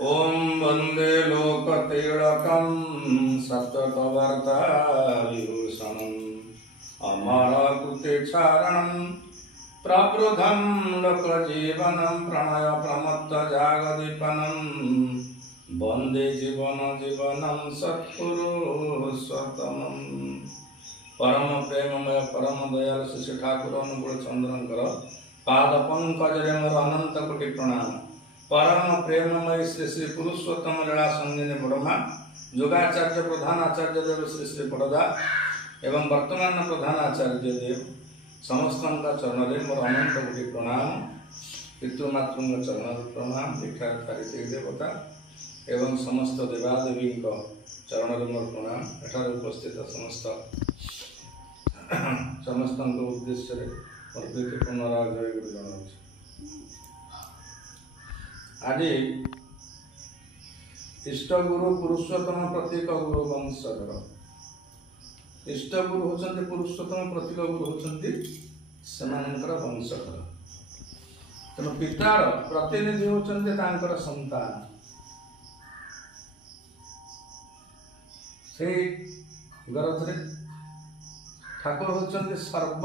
ओम वंदे लोकतिलकं सततवर्ताविभूषणम् अमरकृतिचारणं प्रवृद्धं लोकजीवनं प्रणय प्रमत्तजागदीपनं वंदे जीवनं सत्पुरुषोत्तमम्। परम प्रेममय परम दयाल श्री ठाकुर अनुकूल चंद्रंकर पाद पंकजरे मोर अनंत कोटि प्रणाम। परम प्रेममय श्री श्री पुरुषोत्तम लीला संगिनी ब्रह्मा योगाचार्य प्रधान आचार्य देव श्री श्री पड़दा एवं वर्तमान प्रधान आचार्य देव समस्त चरण में मोर अनंत कोटि प्रणाम। पितृमातृ चरण प्रणाम। दीक्षाधारी देवता एवं समस्त देवादेवी चरण में मोर प्रणाम। एठार उपस्थित समस्त उद्देश्य मोर प्रीतिपूर्ण जय गुरु जनाऊँ। आज इष्टगुरु पुरुषोत्तम प्रतीक गुरु वंशधर। इष्टगुरु होचंती पुरुषोत्तम प्रतीक गुरु होचंती सेमानंकर वंशधर। तेणु पितार प्रतिनिधि होचंती तांकर संतान। से गरजरे ठाकुर होचंती सर्व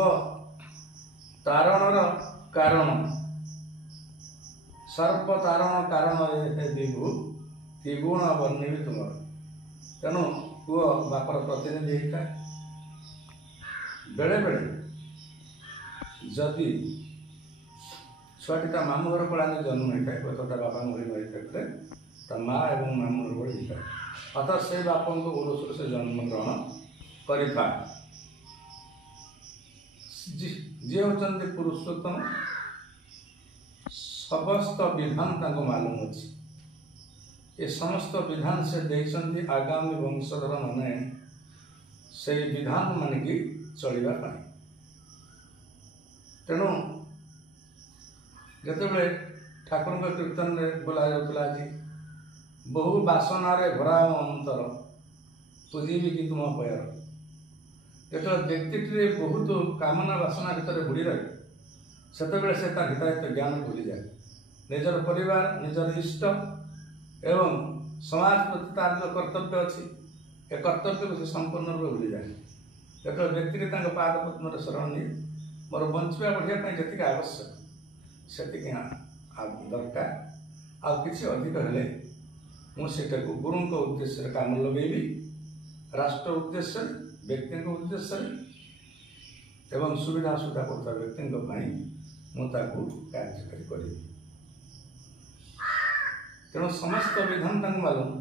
तारणर कारण। सर्व तारण कारण हे विभु त्रिगुण वर्णी भी तुम। तेणु पुओ बापर प्रतिनिधि होता है। बेले बेले जदि छुआटी ता मामू घर पढ़ाने जन्म होता है तो बापा मरी मरी ता माँ एवं मामू घर पढ़ी होता है। अतः से बापा को पुरुष से जन्म ग्रहण करिथा। जी होचंती पुरुषोत्तम समस्त विधान ताको मालूम अच्छी। ये समस्त विधान से देखते आगामी वंशधर माने से विधान मानिकी चलवा पाए। तेणु जिते ठाकुर कीर्तन में बोला जाता आज बहु बासनारे भरा अंतर पूजीबी कि तुम पयर। जो व्यक्ति बहुत कामना बासना भितर बुड़ी रहे से हिताहित ज्ञान भूली जाए। निजर परिवार निजर इष्ट एवं समाज प्रति तार जो कर्तव्य अच्छी ए कर्तव्य को से संपूर्ण रूप भूली जाए। जो व्यक्ति पाद पद्म शरण नहीं मोर बंचा बढ़िया जी आवश्यक से दरकार आ किसी अधिक हेले मुझे गुरु उद्देश्य काम लगेबी। राष्ट्र उद्देश्य व्यक्ति उद्देश्य एवं सुविधा सुविधा करता व्यक्ति मुझे कार्यकारी करी। तेणु समस्त विधान मालूम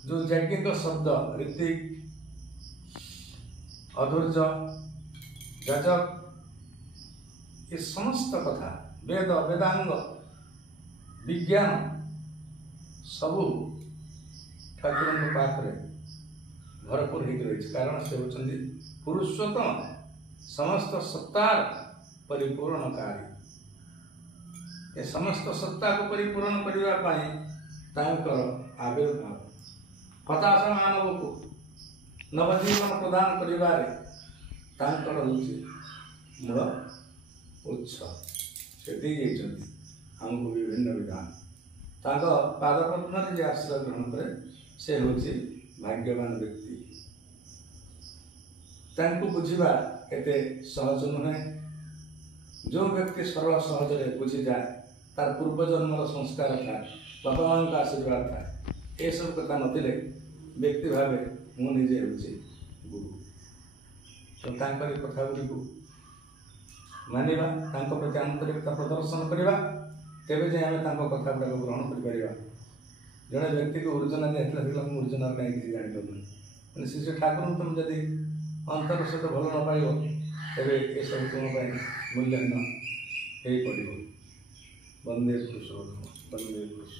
जो यज्ञिक शब्द ऋतिक अधूर्य जाजक ये समस्त कथा वेद वेदांग विज्ञान सबू ठाकुर पाखे भरपूर हो रही। कारण से होती पुरुषोत्तम समस्त सत्तार परिपूर्णकारी। ये समस्त सत्ता को परिपूर्ण करने आविर्भाव हताश मानव को नवजीवन प्रदान कर मूल उत्स से दी हमको विभिन्न विधान पादपद्म जी आश्रय ग्रहण करे से हूँ भाग्यवान व्यक्ति। बुझा एते सहज नुहे। जो व्यक्ति सरल सहज बुझी जाए तार पूर्वजन्मर संस्कार था बापा माँ का आशीर्वाद था ये सब कथा नथिले व्यक्ति भावे मुझे हूँ गुरु। तो कथा गुड़ी मानिबा प्रति आंतरिकता प्रदर्शन करवा तेज जाए आम कथा गुड़ाक ग्रहण कर। जड़े व्यक्ति को उर्जना दिखाला उर्जना कहीं किसी जापर श्री ठाकुर तुम जदि अंतर सहित भल न पाइब तेरे ये सब तुम मूल्यहीन हो पड़ो। वंदे पुरुषोत्तम वंदे पुरुष।